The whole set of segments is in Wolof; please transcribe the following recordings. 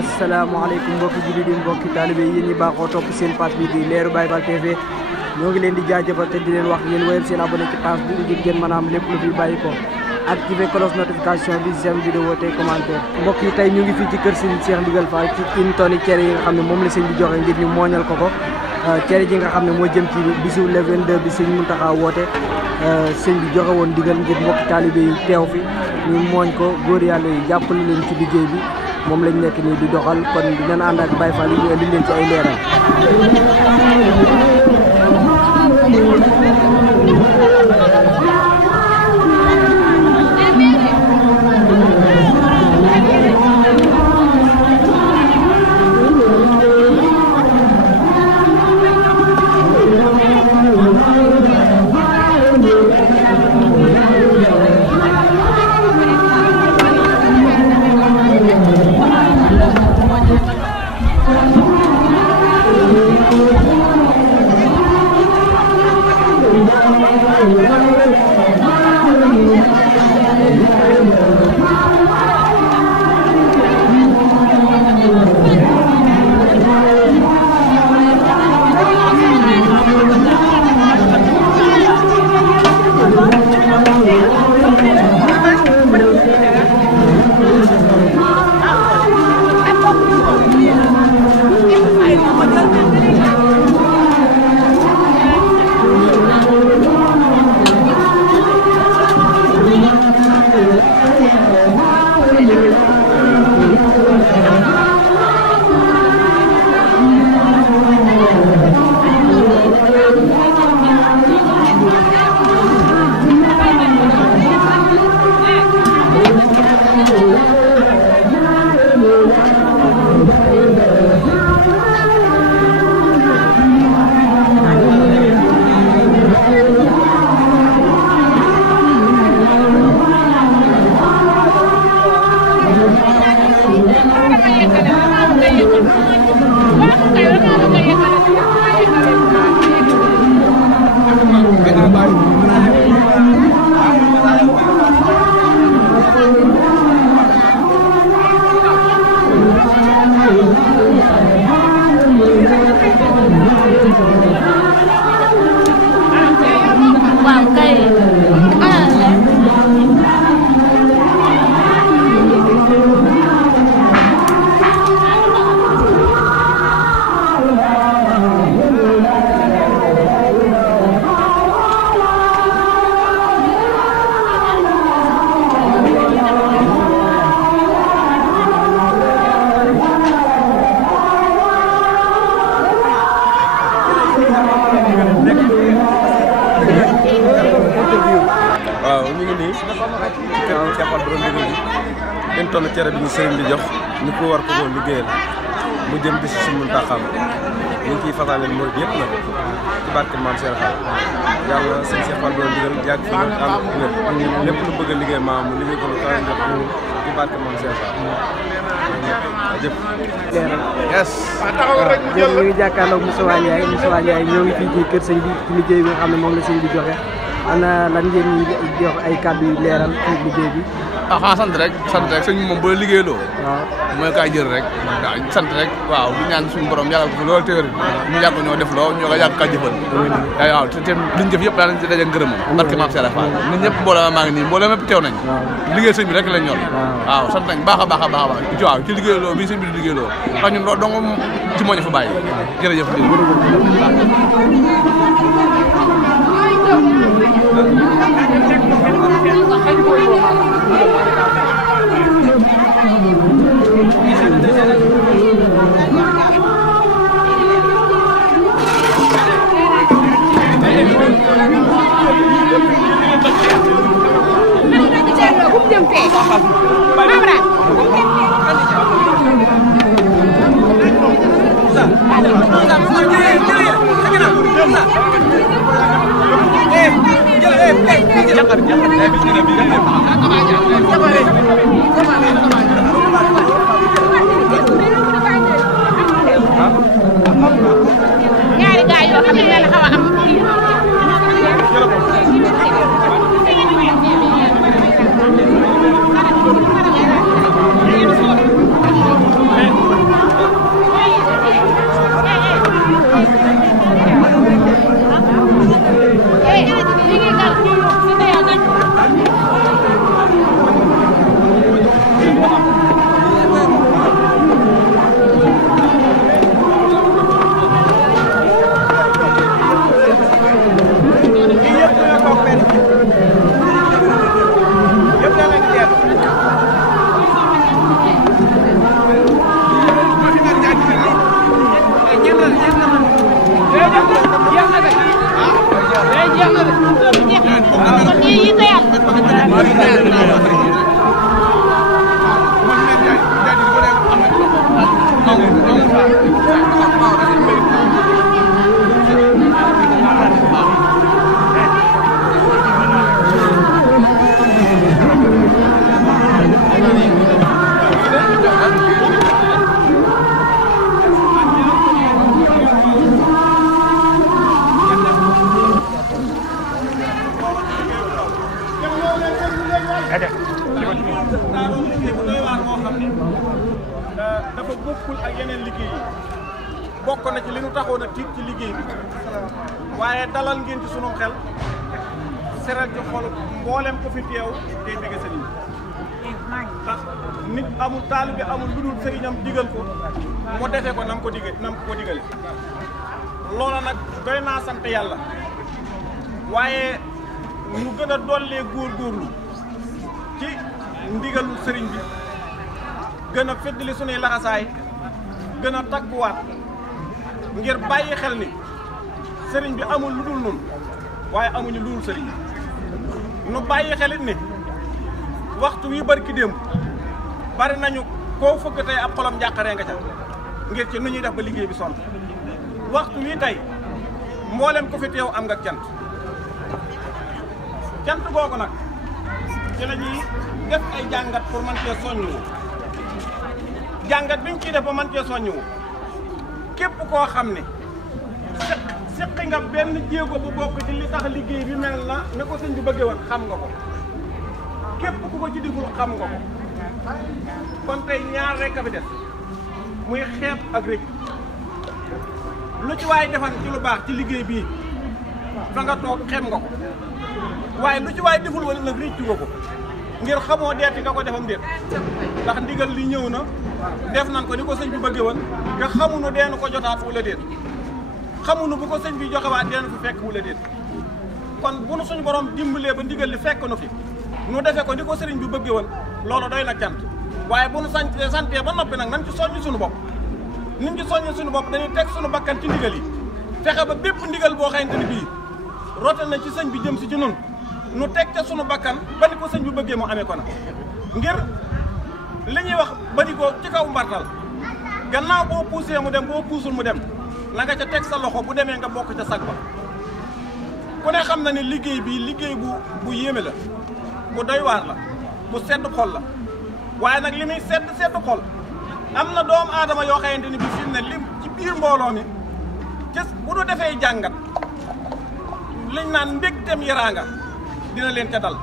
asalaamaaleykum mbokki jullit yi mbokki taalibe yi yéen ñi baaxoo topp seen page bi di Leeru Baye Fall TV ñoo ngi leen di jaajëfal te di leen wax ngeen wéyal seen abonné ci page bi ngir ngeen mën a am lépp lu fi bàyyi ko activé cloche notification bi j'aime vidéo tey commentaire. mbokk yi tey ñu ngi fii ci kër Serigne Cheikh Ndigal Fall ci une tonne cere yi nga xam ne moom la sëñ bi joxe ngir ñu mooñal ko cere ji nga xam ne moo jëm ci bisu le 22 bi sëñ Mountakha woote sëñ bi joxe woon digal ngir mbokki taalibe yi teew fi ñu mooñ ko góor yàlla yi jàppale leen ci liggéey bi moom lañ nekk nii di doxal kon dinañ ànd ak Baye Fall yi ñu indi leen ci ay leeral. waaw ñu ngi nii ci kër Cheikh Fall borom ndigal bi une tonne cere bi ñu sëriñ bi jox ñu ko war ko liggéeyal mu jëm bis si Mountakha ñu ngi ciy fasaale murid yëpp nag ci barke Maam Cheikh Fall yàlla sëñ Cheikh Fall borom ndigal yàgg fi nag ànd ak wér lépp lu bëgg a liggéey maam mu liggéey ko lu kawe njot ci barke Maam Cheikh Fall jëpp yes ñu ngi jàkkaarloog Moussa Ndiaye ñoo ngi fii ci kër sëñ bi ci liggéey bi nga xam ne moom la sëñ bi joxe ana lan ngeen ñi jox ay kàddu yu leeral ci liggéey bi. xanaa sant rek sëñ bi moom bu la liggéeyloo. waaw mooy kaay jël rek. waaw sant rek waaw di ñaan suñu borom yàlla ko fi loolu téwér ñu yàgg ñoo def loo ñoo ko yàgg kaa jëfal. waaw te liñ jëf yëpp daanañ ci daje ngërëmam. barke Maam Cheikh Fall ñun ñëpp mbooloo maa ngi nii mbooloo mépp teew nañ. liggéey sëñ bi rek lañ ñor. waaw sant nañ baax a baax waaw ci liggéeyloo bi sëñ bi di liggéeyloo ndax ñun loolu dong ci moo ñu fa bàyyi jërëjëf dafa bokkul ak yeneen liggéey yi bokk na ci li nu taxoon a tiit ci liggéey bi waaye dalal ngeen ci sunu xel seral ci xol mboolem ko fi teew day bëgg sëriñ ndax nit amul taalibe amul lu dul sëriñam digal ko mu defee ko nam ko digale loola nag doy naa sant yàlla waaye ñu gën a dollee góorgóorlu ci ndigalu sëriñ bi gën a feddali sunuy laxasaay gën a takkuwaat ngir bàyyi xel ni sëriñ bi amul lu dul nun waaye amuñu lu dul sëriñ nu bàyyi xelit ni waxtu wi barki démb bari nañu koo fëgg tey ab xolam njàqaree nga ca ngir ci nu ñuy def ba liggéey bi sonn waxtu wi tey mboolem ko fi teew am nga cant googu nag ci la ñuy def ay jàngat pour man cee soññu jàngat biñ ciy def ba man cee soññu képp koo xam ne seqi nga benn jéego bu bokk ci li tax liggéey bi mel na ne ko sëñ bi bëggee woon xam nga ko képp ku ko ci digul xam nga ko kon tey ñaar rek a fi def muy xeeb ak rëcc lu ci waay defan ci lu baax ci liggéey bii fa nga toog xem nga ko waaye lu ci waay deful wala nag rëccu nga ko ngir xamoo deeti nga ko defam déet ndax ndigal li ñëw na def nan ko ni ko sëñ bi bëggee woon te xamuñu deenu ko jotaat wala déet xamuñu bu ko sëñ bi joxewaat deenu fi fekk wala déet kon bu nu suñu borom dimbalee ba ndigal li fekk nu fi nu defee ko ni ko sëriñ bi bëggee woon loolu doy na cant waaye bu nu santee ba noppi nag nañ ci soññi suñu bopp niñ ci soññi suñu bopp dañuy teg suñu bakkan ci ndigal yi fexe ba bépp ndigal boo xamante ni bii rote na ci sëñ bi jëm si ci nun nu teg ca sunu bakkan ba ni ko sëñ bi bëggee mu amee ko na ngir li ñuy wax bari ko ci kaw mbartal gannaaw boo poussé mu dem boo puusul mu dem na nga ca teg sa loxo bu demee nga bokk ca sag ba ku ne xam na ni liggéey bi liggéey bu yéeme la bu doy waar la bu sedd xol la waaye nag li muy sedd xol am na doomu aadama yoo xamante ni bi fi mu ne lim ci biir mbooloo mi cës bu nu defee jàngat liñ naan mbégteem yaraanga dina leen ca dal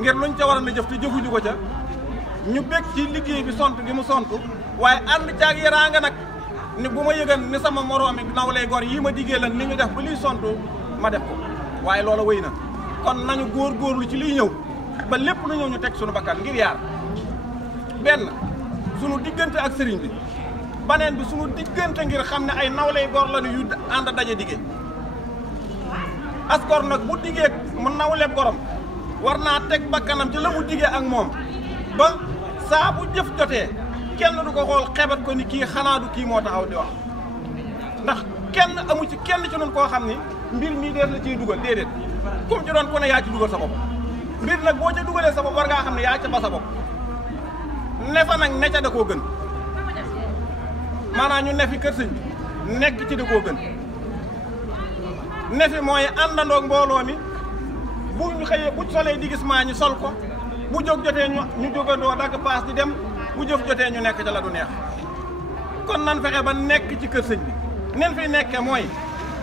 ngir luñ ca waroon a jëf te jëfuñu ko ca ñu bég ci liggéey bi sont gi mu sont waaye ànd caag yaraanga nag ni bu ma yëgan ni sama moroomi nawlay gor yi ma diggee lan ni ñu def ba liy sont ma def ko waaye loola wéy na kon nañu góorgóorlu ci liy ñëw ba lépp lu ñëw ñu teg suñu bakkan ngir yaar benn sunu diggante ak sëriñ bi baneen bi sunu diggante ngir xam ne ay nawlay gor la yu ànd daje diggee as gor nag bu diggee mu nawleeb gorom war naa teg bakkanam ci la mu diggee ak moom ba saa bu jëf jotee kenn du ko xool xebat ko ni kii xanaa du kii moo taxaw di wax ndax kenn amu ci kenn ci noonu koo xam ni mbir mii dees la ciy dugal déedéet kum ci doon ku ne yaa ci dugal sa bopp mbir nag boo ca dugalee sa bopp war ngaa xam ne yaa ca ba sa bopp ne fa nag ne ca da koo gën maanaam ñu ne fi kër sëñ bi nekk ci da koo gën ne fi mooy àndandoog mbooloo mi bu ñu xëyee bu solee di gis maa ñu sol ko bu jóg jotee ñu jógandoo dagg paas di dem bu jëf jotee ñu nekk ca la du neex kon nan fexe ba nekk ci kër sëñ bi nen fi nekkee mooy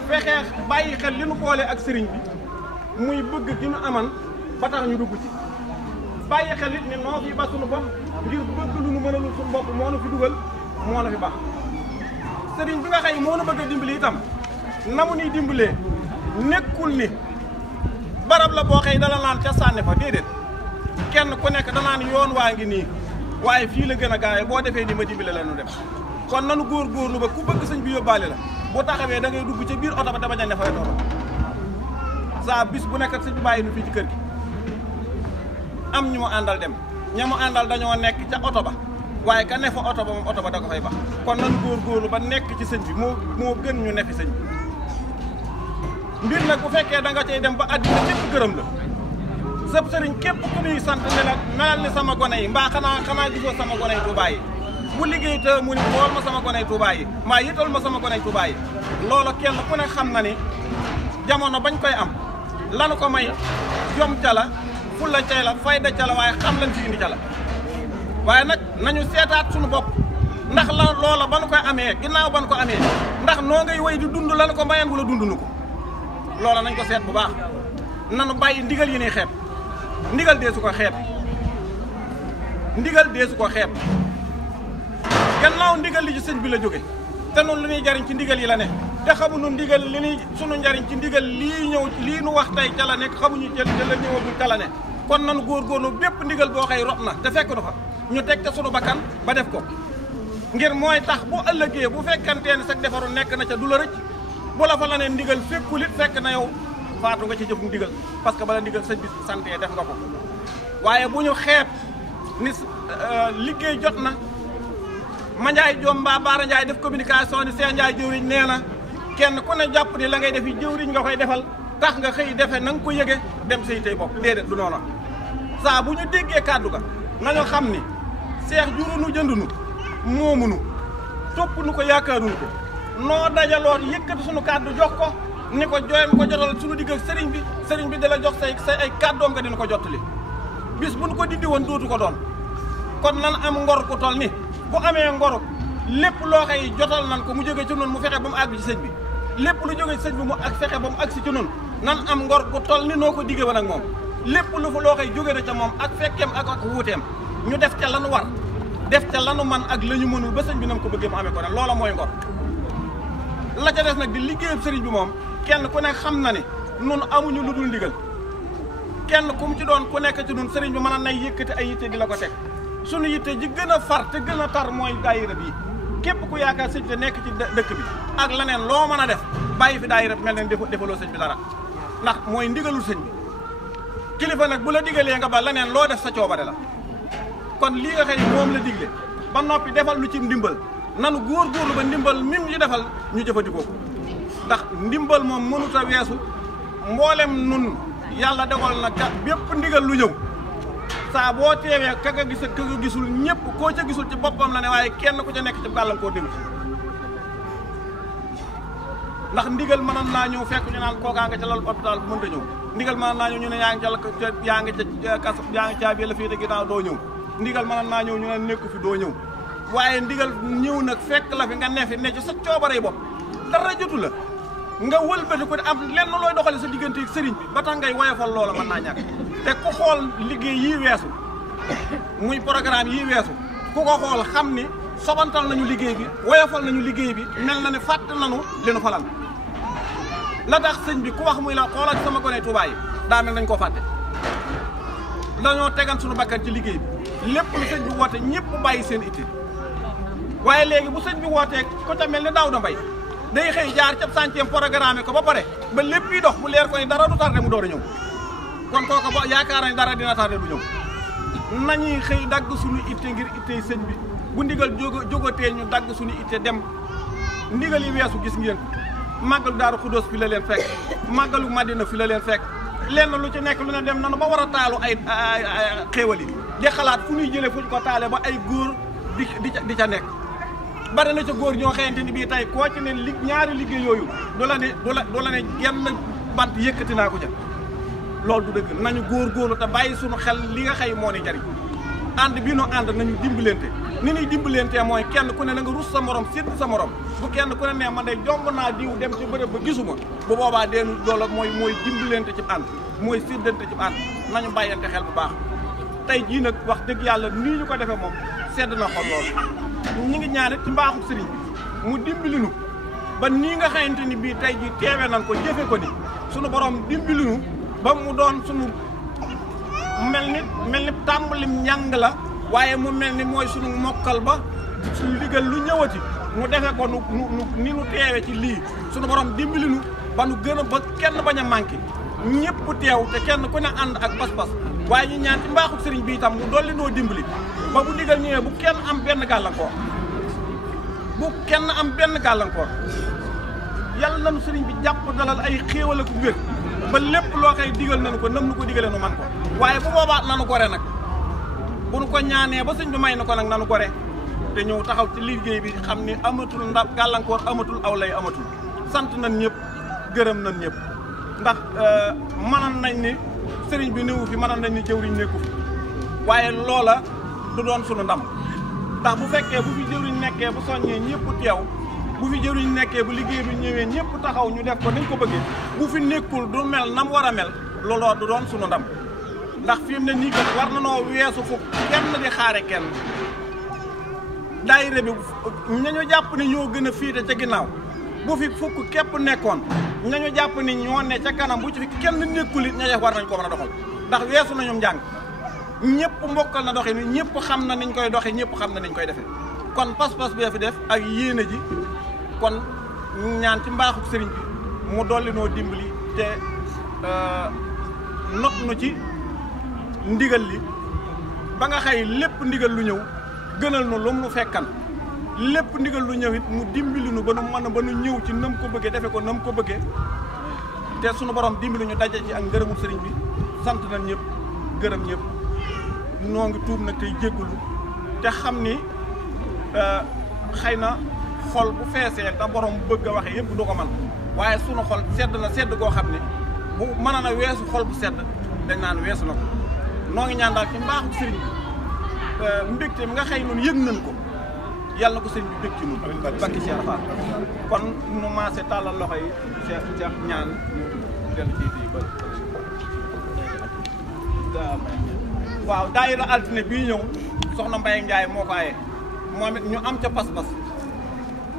fexe bàyyi xel li nu boole ak sëriñ bi muy bëgg gi nu aman ba tax ñu dugg ci bàyyi xel it ne noo fi ba sunu bopp ngir bëgg lu nu mënalul suñu bopp moo nu fi dugal moo na fi baax sëriñ bi nga xëy moo nu bëgg a dimbali itam na mu nuy dimbalee nekkul ni barab la boo xëy dala naan ca sànni fa déedéet kenn ku nekk danaan yoon waa ngi nii waaye fii la gën a gaawee boo defee ni ma dimbale la nu dem kon nanu góorgóorlu ba ku bëgg sëñ bi yóbbaale la bu taxawee da ngay dugg ca biir oto ba dama ne fay doon saa bis bu nekk ak sëñ bi bàyyi nu fii ci kër gi am ñu mu àndal dem ña mu àndal dañoo nekk ca oto ba waaye ka ne fa oto ba moom oto ba da ko fay bax kon nanu góorgóorlu ba nekk ci sëñ bi moo gën ñu ne fi sëñ bi mbir nag bu fekkee da nga cay dem ba àddina képp gërëm la sëb sëriñ képp ku ñuy sant ne la melal ni sama gone yi mbaa xanaa gisoo sama gone yi Tuubaa yi bu liggéey te mu ni xool ma sama gone yi Tuubaa yi maa yital ma sama gone yi Tuubaa yi loolu kenn ku ne xam na ni jamono bañ koy am lanu ko may jom ca la fulla ca la fayda ca la waaye xam lañ fi indi ca la waaye nag nañu seetaat suñu bopp ndax la loola ba nu koy amee ginnaaw ba nu ko amee ndax noo ngay wéy di dund lanu ko mayan wala dund nu ko loola nañ ko seet bu baax nanu bàyyi ndigal yi ni xeeb ndigal dee su ko xeeb ndigal deesu ko xeeb gannaaw ndigal li ci sëñ bi la jóge te noonu lu ñuy jariñ ci ndigal yi la ne te xamuñu ndigal li ñuy sunu njariñ ci ndigal lii ñëw lii nu wax tey ca la nekk xamuñu ca la ñëwagul ca la ne kon nanu góorgóorlu bépp ndigal boo xëy rot na te fekk nu fa ñu teg ca sunu bakkan ba def ko ngir mooy tax bu ëllëgee bu fekkantee ne sax defaru nekk na ca du la rëcc bu la fa la ne ndigal fekkul it fekk na yow faatu nga ci jëf ndigal parce que bala ndigal sëñ bi santee def nga ko waaye bu ñu xeeb ni liggéey jot na ma Njaay Joom mbaa Baara Njaay def communication ni Cheikh Njaay jëwriñ nee na kenn ku ne jàpp ni la ngay def yi jëwriñ nga koy defal tax nga xëy defe na nga ko yëge dem say tey bopp déedéet du noonu saa bu ñu déggee kàddu ga nañu xam ni seex jurunu jëndunu moomunu topp nu ko yaakaarunu ko noo dajaloon yëkkati sunu kàddu jox ko ni ko jooyam ko jotal sunu digg ak sëriñ bi dala jox say ay kàddoom nga dina ko jottali bis bu nu ko dindi woon dootu ko doon kon nan am ngor ku tol ni bu amee ngor lépp loo xëy jotal nan ko mu jóge ci noonu mu fexe ba mu àgg ci sëñ bi lépp lu jóge ci sëñ bi mu ak fexe ba mu àgg si ci noonu nan am ngor ku tol ni noo ko diggee woon ak moom lépp lu fa loo xëy jóge na ca moom ak fekkeem ak wuuteem ñu def ca lanu war def ca lanu man ak la ñu mënul ba sëñ bi nam ko bëggee mu amee ko ne loola mooy ngor la ca des nag di liggéeyam sëriñ bi moom kenn ku nekk xam na ne nun amuñu lu dul ndigal kenn ku mu ci doon ku nekk ci nun sëriñ bi mën a nay yëkkati ay yitte di la ko teg sunu yitte ji gën a far te gën a tar mooy daayira bi képp ku yaakaar sëñ te nekk ci dëkk bi ak leneen loo mën a def bàyyi fi daayira bi mel ne defaloo sëñ bi dara ndax mooy ndigalul sëñ bi kilifa nag bu la digalee nga ba leneen loo def sa coobare la kon lii nga xëy moom la digle ba noppi defal lu ci ndimbal nanu góorgóorlu ba ndimbal mim ñu defal ñu jëfandikoo ko ndax ndimbal moom mënut a weesu mboolem nun yàlla dogal na ka bépp ndigal lu ñëw saa boo teewee ka nga gis ak ka nga gisul ñëpp koo ca gisul ci boppam la ne waaye kenn ku ca nekk ci gàllankoor déglu ndax ndigal mënoon naa ñëw fekk ñu naan kookaa nga ca lal hôpital bu mënta ñëw ndigal mënoon naa ñëw ñu ne yaa ngi ca kas yaa ngi caabi la fii de ginnaaw doo ñëw ndigal mënoon naa ñëw ñu ne nekku fi doo ñëw waaye ndigal ñëw nag fekk la fi nga ne fi ne ci sa coobare bopp dara jotu la nga wëlbati ko am lenn looy doxale sa diggante ak sëriñ bi ba tax ngay woyofal loola mën naa ñàkk te ku xool liggéey yii weesu muy programme yii weesu ku ko xool xam ni sobantal nañu liggéey bi woyofal nañu liggéey bi mel na ne fàtte nañu li nu falal la tax sëñ bi ku wax muy la xoolal sama gone Tuubaa yi daa mel nañ koo fàtte dañoo tegan suñu bakkan ci liggéey bi lépp lu sëñ bi woote ñëpp bàyyi seen itte waaye léegi bu sëñ bi wootee ko ca mel ni Daawda Mbay day xëy jaar ca chantier programme ko ba pare ba lépp yi dox mu leer ko ni dara du tardé mu door a ñëw kon kooku ba yaakaar nañ dara dina tardé du ñëw nañuy xëy dagg suñu itte ngir ittey sëñ bi bu ndigal jógatee ñu dagg suñu itte dem ndigal yi weesu gis ngeen màggalu Daaru Xuddoos fi la leen fekk màggalu Madina fi la leen fekk lenn lu ci nekk lu ne dem nanu ba war a taalu ay xéewal yi di xalaat fu ñuy jëlee fu ñu ko taale ba ay góor di ca nekk bari na ca góor ñoo xamante ni bii tey koo ci ne ñaari liggéey yooyu du la ne genn bant yëkkati naa ko ca loolu du dëgg nañu góorgóorlu te bàyyi suñu xel li nga xëy moo ni jariñ ànd bi nu ànd nañu dimbalante ni ñuy dimbalantee mooy kenn ku ne na nga rus sa morom sédd sa morom bu kenn ku ne ne man de jomb naa diw dem ci bërëb ba gisuma bu boobaa deenu loolu mooy dimbalante ci ànd mooy séddante ci ànd nañu bàyyante xel bu baax tey jii nag wax dëgg yàlla nii ñu ko defee moom sedd na xol loolu ñi ngi ñaanit ci mbaaxu sëriñ bi mu dimbalinu ba nii nga xamante ni bii tey jii teewe nañ ko jëfe ko ni sunu borom dimbalinu ba mu doon sunu mel ni tàmbalim njàng la waaye mu mel ni mooy sunu mokkal ba suñu digal lu ñëwati mu defe ko ni nu teewe ci lii sunu borom dimbalinu ba nu gën a ba kenn bañ a manqué ñëpp teew te kenn ku ne ànd ak pas-pas waaye ñu ñaan ci mbaaxu sëriñ bi itam mu dolli noo dimbali ba bu digal ñëwee bu kenn am benn gàllankoor yàlla nañu sëriñ bi jàpp dalal ay xéewal ak wér ba lépp loo koy digal nañu ko nam nu ko digalee nu man ko waaye bu boobaa nanu gore nag bu nu ko ñaanee ba sëñ bi may na ko nag nanu gore te ñëw taxaw ci liggéey bi xam ni amatul ndax gàllankoor amatul aw lay amatul sant nañ ñëpp gërëm nañ ñëpp ndax mënoon nañ ni sëriñ bi néewu fi mënoon nañ ni jëwriñ nekku fi waaye loola du doon sunu ndam ndax bu fekkee bu fi jëwriñ nekkee bu soññee ñëpp teew bu fi jëwriñ nekkee bu liggéey bi ñëwee ñëpp taxaw ñu def ko nañ ko bëggee bu fi nekkul du mel nam war a mel looloo du doon sunu ndam ndax fi mu ne nii kat war na noo weesu fu kenn di xaare kenn daayira bi ñañu jàpp ni ñoo gën a fiite ca ginnaaw bu fi fukk képp nekkoon ñañu jàpp ni ñoo ne ca kanam bu ci fi kenn nekkul it ña war nañ ko mën a doxal ndax weesu nañu njàng ñëpp mbokkal na doxi ni ñëpp xam na niñ koy doxe ñëpp xam na niñ koy defee kon pas-pas bee fi def ak yéene ji kon ñaan ci mbaaxu sëriñ bi mu dolli noo dimbali te not nu ci ndigal li ba nga xëy lépp ndigal lu ñëw gënal nu lu mu fekkan lépp ndigal lu ñëw it mu dimbali nu ba nu mën a ba nu ñëw ci nam ko bëggee defe ko nam ko bëggee te sunu borom dimbali ñu daje ci ak ngërëmul sëriñ bi sant nañ ñëpp gërëm ñëpp noo ngi tuub nag tey jéggulu te xam ni xëy na xol bu feesee te borom bëgg a waxe yëpp du ko man waaye sunu xol sedd na sedd goo xam ne bu mën na weesu xol bu sedd dañ naan weesu na ko noo ngi ñaan daal ci mbaaxu sëriñ bi mbégte mi nga xëy noonu yëg nañ ko yàlla na ko sëriñ bi bég ci ñun bakki Cheikh Fall kon nu maase tàllal loxo yi Cheikh ñaan ñu dellu ci di ba waaw daayira altine bii ñëw soxna Mbaye Ndiaye moo ko aye moom it ñu am ca pas-pas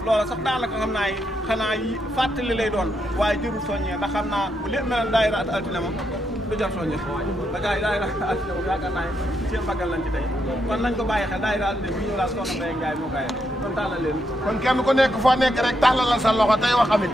loola sax daanaka xam naa xanaa yi fàttali lay doon waaye jërul soññee ndax xam naa bu lépp mel ne daayira altine moom du jar soññee da gars yi daayira altine moom yaakaar naa seen baggal lañ ci tey kon nañ ko bàyyi xel daayira altine bii ñëw daal soxna Mbaye Ndiaye moo ko aye kon tàllal leen kon kenn ku nekk foo nekk rek tàllalal sa loxo tey wax amin